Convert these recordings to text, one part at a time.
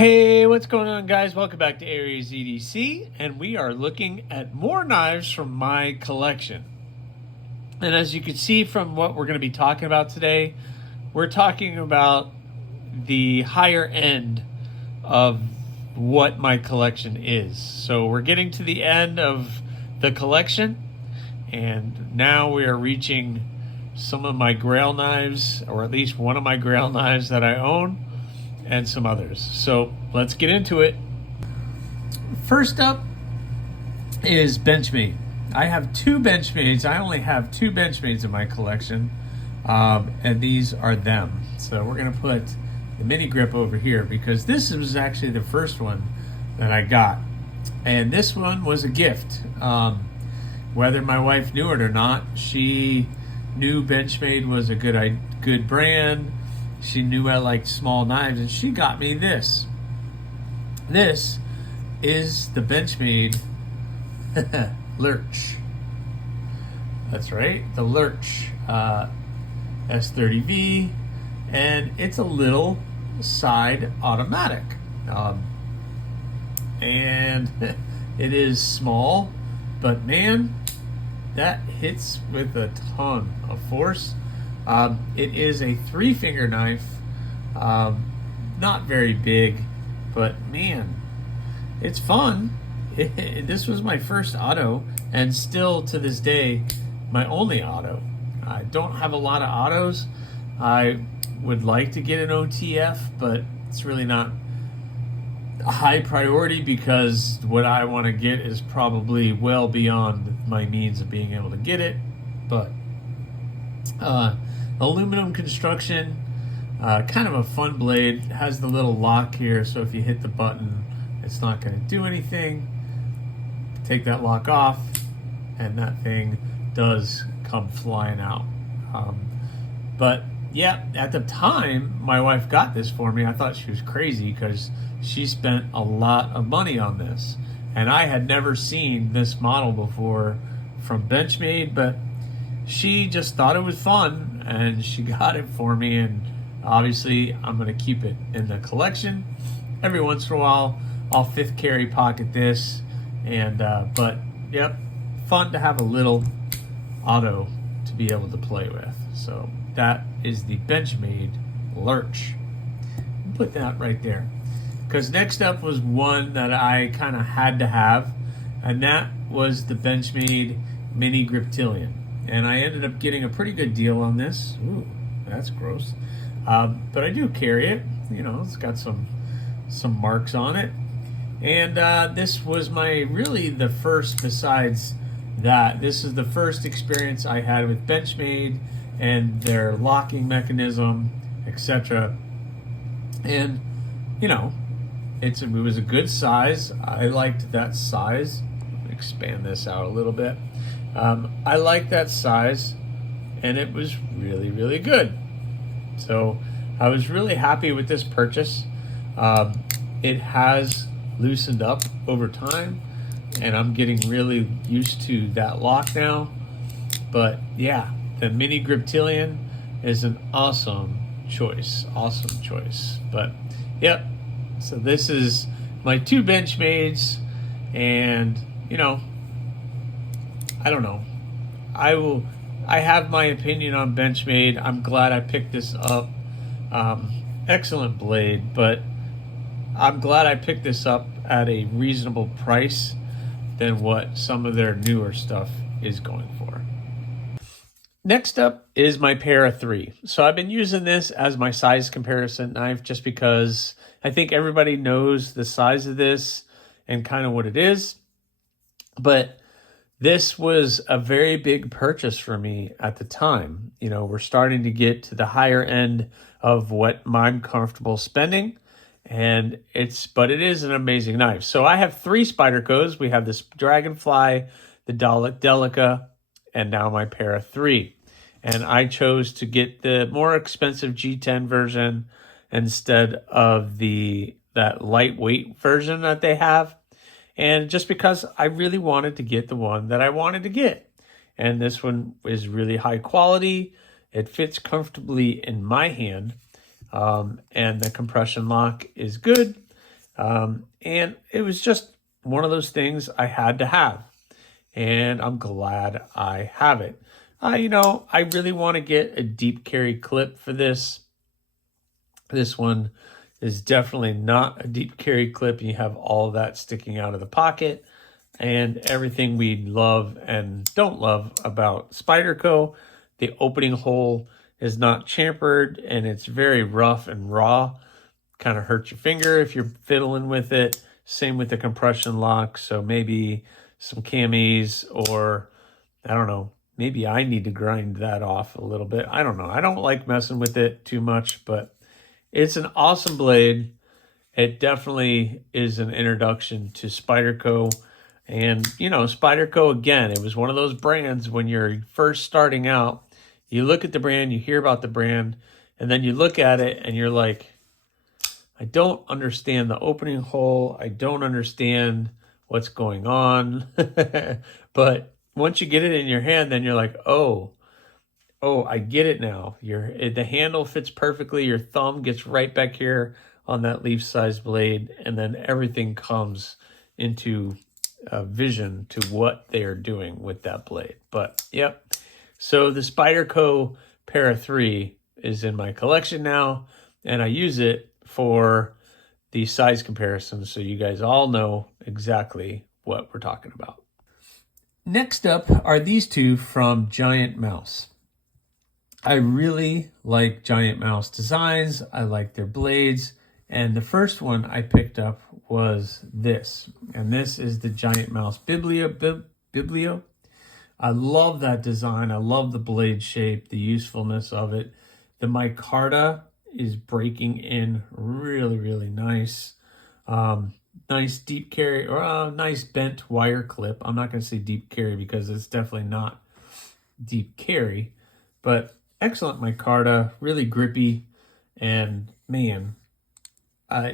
Hey, what's going on, guys? Welcome back to AriesEDC, and we are looking at more knives from my collection. And as you can see from what we're going to be talking about today, we're talking about the higher end of what my collection is. So we're getting to the end of the collection, and now we are reaching some of my Grail knives, or at least one of my Grail knives that I own, and some others. So let's get into it. First up is Benchmade. I have two Benchmades. I only have two Benchmades in my collection, and these are them. So we're gonna put the mini grip over here because this was actually the first one that I got, and this one was a gift. Whether my wife knew it or not, she knew Benchmade was a good brand. She knew I liked small knives, and she got me this. This is the Benchmade Lurch. That's right, the Lurch S30V, and it's a little side automatic. And it is small, but man, that hits with a ton of force. It is a 3-finger knife, not very big, but man, it's fun. This was my first auto, and still to this day, my only auto. I don't have a lot of autos. I would like to get an OTF, but it's really not a high priority because what I want to get is probably well beyond my means of being able to get it. But aluminum construction, kind of a fun blade. It has the little lock here, so if you hit the button, it's not going to do anything. Take that lock off, and that thing does come flying out. But yeah, at the time my wife got this for me, I thought she was crazy because she spent a lot of money on this, and I had never seen this model before from Benchmade, but she just thought it was fun and she got it for me, and obviously I'm going to keep it in the collection. Every once in a while I'll 5th carry pocket this, and but yep, fun to have a little auto to be able to play with. So that is the Benchmade Lurch. Put that right there, because next up was one that I kind of had to have, and that was the Benchmade Mini Griptilian. And I ended up getting a pretty good deal on this. Ooh, that's gross. But I do carry it. You know, it's got some marks on it. And this was really the first, besides that, this is the first experience I had with Benchmade and their locking mechanism, etc. And, you know, it was a good size. I liked that size. Expand this out a little bit. I like that size, and it was really, really good. So I was really happy with this purchase. It has loosened up over time, and I'm getting really used to that lock now. But yeah, the Mini Griptilian is an awesome choice. But yep, so this is my two Benchmades, and you know, I don't know. I have my opinion on Benchmade. I'm glad I picked this up. Excellent blade, but I'm glad I picked this up at a reasonable price than what some of their newer stuff is going for. Next up is my Para 3. So I've been using this as my size comparison knife just because I think everybody knows the size of this and kind of what it is. But this was a very big purchase for me at the time. You know, we're starting to get to the higher end of what I'm comfortable spending, and but it is an amazing knife. So I have 3 Spydercos. We have this Dragonfly, the Delica, and now my Para 3. And I chose to get the more expensive G10 version instead of that lightweight version that they have. And just because I really wanted to get the one that I wanted to get. And this one is really high quality. It fits comfortably in my hand. And the compression lock is good. And it was just one of those things I had to have. And I'm glad I have it. You know, I really want to get a deep carry clip for this. This one is definitely not a deep carry clip. You have all of that sticking out of the pocket and everything we love and don't love about Spyderco. The opening hole is not chamfered and it's very rough and raw. Kind of hurts your finger if you're fiddling with it. Same with the compression lock. So maybe some camis, or I don't know, maybe I need to grind that off a little bit. I don't know. I don't like messing with it too much, but it's an awesome blade. It definitely is an introduction to Spyderco. And, you know, Spyderco, again, it was one of those brands when you're first starting out, you look at the brand, you hear about the brand, and then you look at it and you're like, I don't understand the opening hole. I don't understand what's going on. But once you get it in your hand, then you're like, oh, I get it now. The handle fits perfectly. Your thumb gets right back here on that leaf-sized blade, and then everything comes into vision to what they are doing with that blade. But, yep. So the Spyderco Para 3 is in my collection now, and I use it for the size comparison so you guys all know exactly what we're talking about. Next up are these two from Giant Mouse. I really like Giant Mouse designs. I like their blades. And the first one I picked up was this. And this is the Giant Mouse Biblio. I love that design. I love the blade shape, the usefulness of it. The micarta is breaking in really, really nice. Nice deep carry, or nice bent wire clip. I'm not going to say deep carry because it's definitely not deep carry, but excellent micarta, really grippy. And man,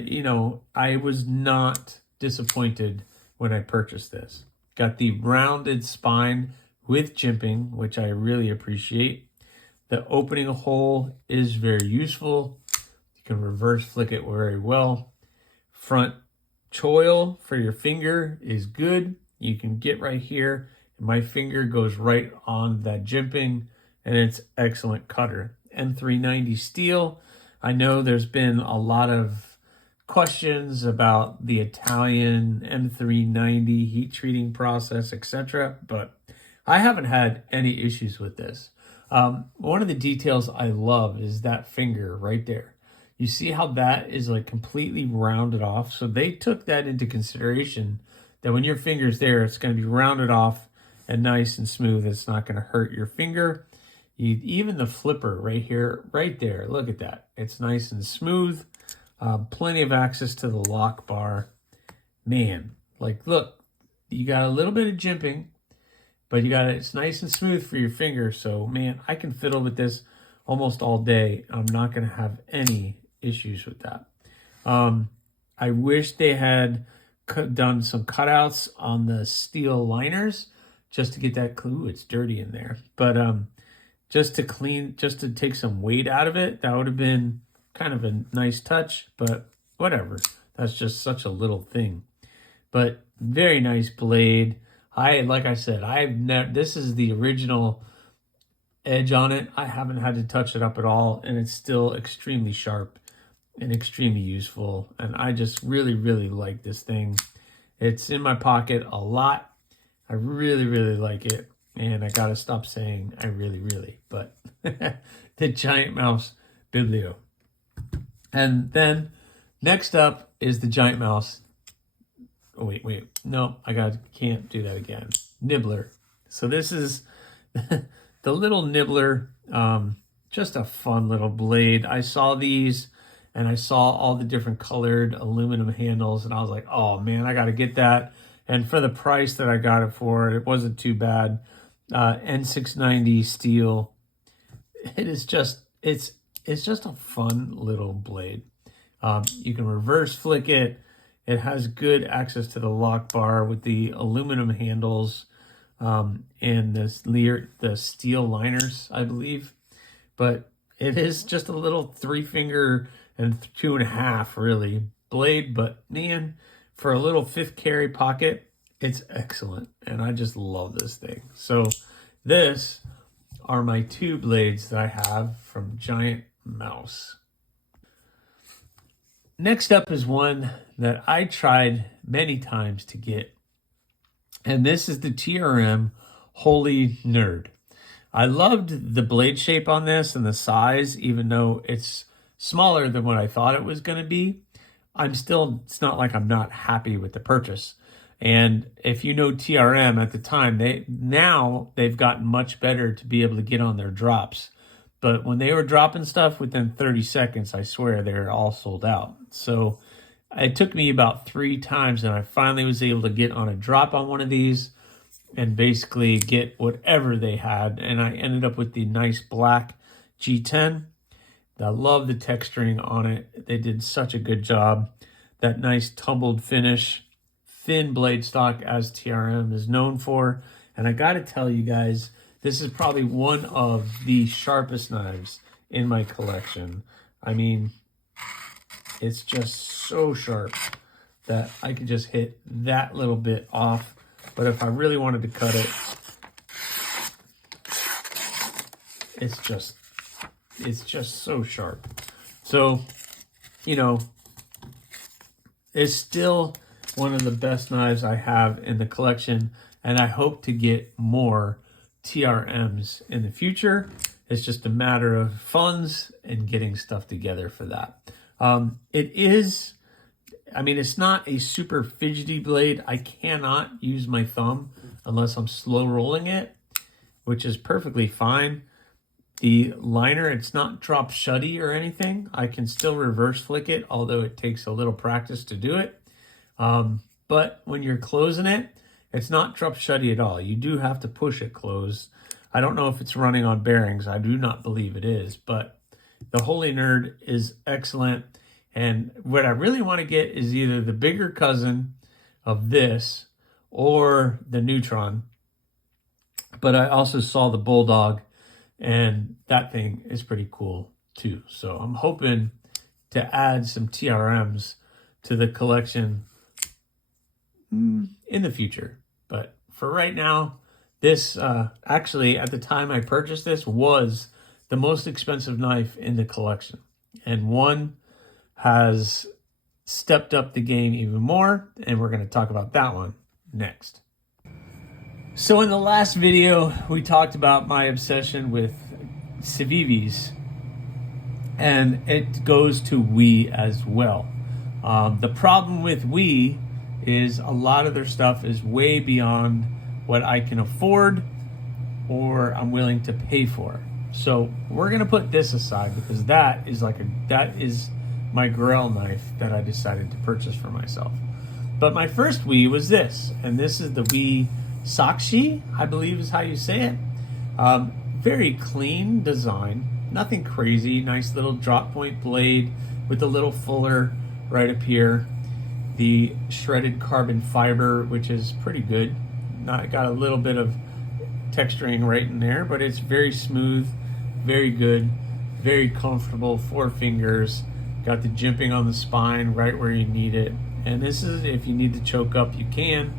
you know, I was not disappointed when I purchased this. Got the rounded spine with jimping, which I really appreciate. The opening hole is very useful. You can reverse flick it very well. Front choil for your finger is good. You can get right here, and my finger goes right on that jimping, and it's excellent cutter. M390 steel. I know there's been a lot of questions about the Italian M390 heat treating process, etc., but I haven't had any issues with this. One of the details I love is that finger right there. You see how that is like completely rounded off? So they took that into consideration, that when your finger's there, it's going to be rounded off and nice and smooth. It's not going to hurt your finger. Even the flipper right here, right there, look at that. It's nice and smooth. Plenty of access to the lock bar. Man, like look, you got a little bit of jimping, but you got it's nice and smooth for your finger. So man, I can fiddle with this almost all day. I'm not going to have any issues with that. I wish they had done some cutouts on the steel liners just to get that clue. It's dirty in there, but just to take some weight out of it, that would have been kind of a nice touch. But whatever, that's just such a little thing. But very nice blade. Like I said, this is the original edge on it. I haven't had to touch it up at all, and it's still extremely sharp and extremely useful. And I just really, really like this thing. It's in my pocket a lot. I really, really like it. And I gotta stop saying I really, really, but the Giant Mouse Biblio. And then next up is the Giant Mouse. Oh, wait. No, can't do that again. Nibbler. So this is the little Nibbler. Just a fun little blade. I saw these and I saw all the different colored aluminum handles, and I was like, oh man, I got to get that. And for the price that I got it for, it wasn't too bad. N690 steel. It's just a fun little blade. You can reverse flick it. It has good access to the lock bar with the aluminum handles and the steel liners, I believe. But it is just a little 3-finger and 2.5 really blade, but man, for a little 5th carry pocket, it's excellent. And I just love this thing. So this are my 2 blades that I have from Giant Mouse. Next up is one that I tried many times to get. And this is the TRM Holy Nerd. I loved the blade shape on this and the size, even though it's smaller than what I thought it was going to be. It's not like I'm not happy with the purchase. And if you know TRM at the time, they've gotten much better to be able to get on their drops. But when they were dropping stuff within 30 seconds, I swear they were all sold out. So it took me about 3 times, and I finally was able to get on a drop on one of these and basically get whatever they had. And I ended up with the nice black G10. I love the texturing on it. They did such a good job. That nice tumbled finish, thin blade stock as TRM is known for. And I got to tell you guys, this is probably one of the sharpest knives in my collection. I mean, it's just so sharp that I could just hit that little bit off. But if I really wanted to cut it, it's just so sharp. So, you know, it's still one of the best knives I have in the collection, and I hope to get more TRMs in the future. It's just a matter of funds and getting stuff together for that. It's not a super fidgety blade. I cannot use my thumb unless I'm slow rolling it, which is perfectly fine. The liner, it's not drop shutty or anything. I can still reverse flick it, although it takes a little practice to do it. But when you're closing it, it's not drop shutty at all. You do have to push it closed. I don't know if it's running on bearings. I do not believe it is, but the Holy Nerd is excellent. And what I really want to get is either the bigger cousin of this or the Neutron. But I also saw the Bulldog, and that thing is pretty cool too. So I'm hoping to add some TRMs to the collection in the future. But for right now, this actually at the time I purchased this was the most expensive knife in the collection. And one has stepped up the game even more, and we're going to talk about that one next. So in the last video, we talked about my obsession with Civivis, and it goes to We as well. The problem with We is a lot of their stuff is way beyond what I can afford or I'm willing to pay for. So we're gonna put this aside because that is my Grail knife that I decided to purchase for myself. But my first We was this, and this is the We Socki, I believe is how you say it. Very clean design, nothing crazy. Nice little drop point blade with a little fuller right up here. The shredded carbon fiber, which is pretty good. Got a little bit of texturing right in there, but it's very smooth, very good, very comfortable. 4 fingers. Got the jimping on the spine right where you need it. And this is, if you need to choke up, you can,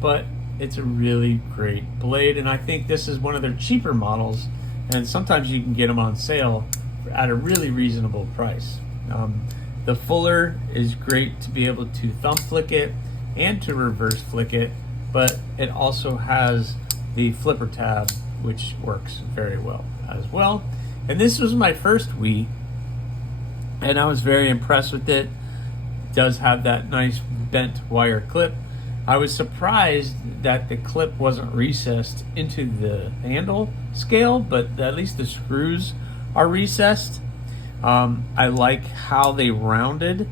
but it's a really great blade. And I think this is one of their cheaper models, and sometimes you can get them on sale at a really reasonable price. The fuller is great to be able to thumb flick it and to reverse flick it, but it also has the flipper tab, which works very well as well. And this was my first We, and I was very impressed with it. It does have that nice bent wire clip. I was surprised that the clip wasn't recessed into the handle scale, but at least the screws are recessed. I like how they rounded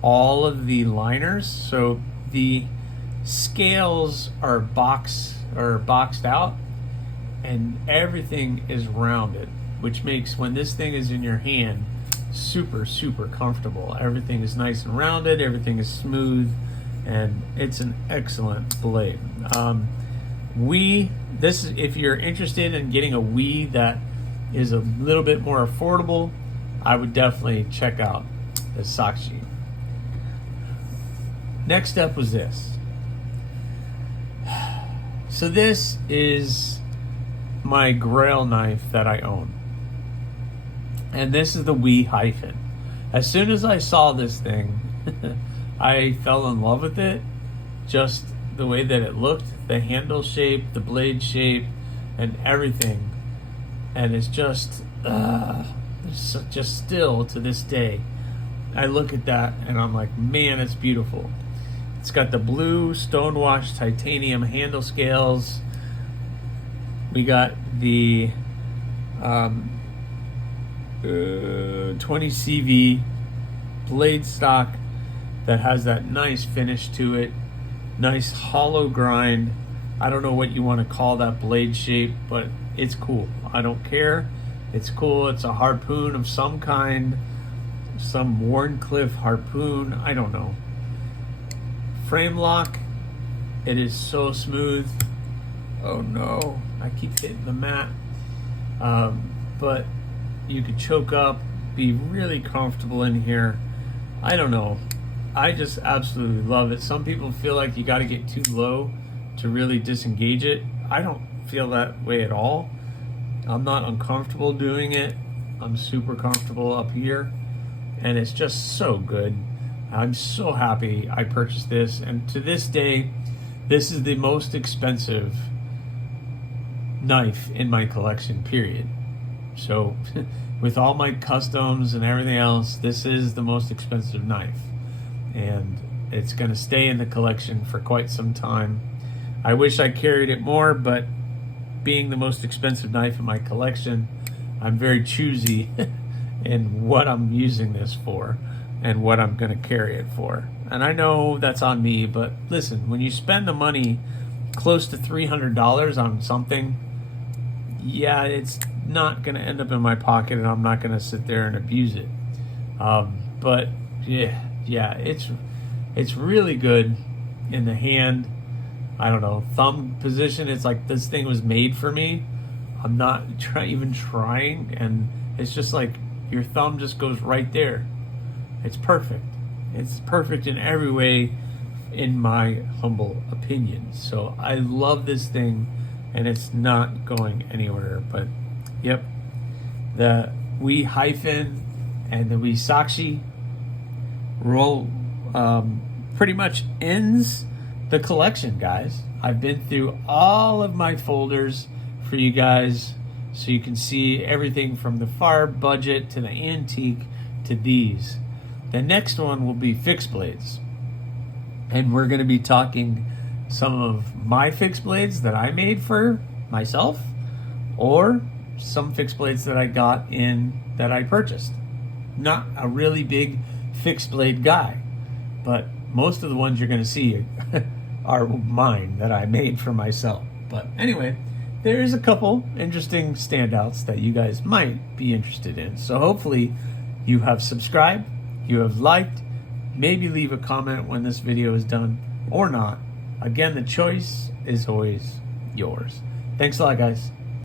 all of the liners, so the scales are boxed out and everything is rounded, which makes when this thing is in your hand super comfortable. Everything is nice and rounded, everything is smooth, and it's an excellent blade. If you're interested in getting a We that is a little bit more affordable, I would definitely check out the Socki. Next up was this. So this is my Grail knife that I own. And this is the Hyphen. As soon as I saw this thing, I fell in love with it. Just the way that it looked, the handle shape, the blade shape, and everything. And it's just still to this day, I look at that and I'm like, man, it's beautiful. It's got the blue stonewashed titanium handle scales. We got the 20 CV blade stock that has that nice finish to it. Nice hollow grind. I don't know what you want to call that blade shape, but it's cool. I don't care. It's cool. It's a harpoon of some kind. Some Warncliffe harpoon. I don't know. Frame lock. It is so smooth. Oh no. I keep hitting the mat. But you could choke up. Be really comfortable in here. I don't know. I just absolutely love it. Some people feel like you got to get too low to really disengage it. I don't feel that way at all. I'm not uncomfortable doing it. I'm super comfortable up here, and it's just so good. I'm so happy I purchased this, and to this day, this is the most expensive knife in my collection, period. So with all my customs and everything else, this is the most expensive knife. And it's going to stay in the collection for quite some time. I wish I carried it more, but being the most expensive knife in my collection, I'm very choosy in what I'm using this for and what I'm going to carry it for. And I know that's on me, but listen, when you spend the money close to $300 on something, yeah, it's not going to end up in my pocket, and I'm not going to sit there and abuse it. But yeah, it's really good in the hand. I don't know, thumb position. It's like this thing was made for me. I'm not even trying, and it's just like your thumb just goes right there. It's perfect. It's perfect in every way, in my humble opinion. So I love this thing, and it's not going anywhere. But yep, the Hyphen and the Socki roll pretty much ends the collection, guys. I've been through all of my folders for you guys, so you can see everything from the far budget to the antique to these. The next one will be fixed blades, and we're going to be talking some of my fixed blades that I made for myself, or some fixed blades that I got in that I purchased. Not a really big fixed blade guy, but most of the ones you're going to see are mine that I made for myself. But anyway, there's a couple interesting standouts that you guys might be interested in. So hopefully you have subscribed, you have liked, maybe leave a comment when this video is done or not. Again, the choice is always yours. Thanks a lot, guys.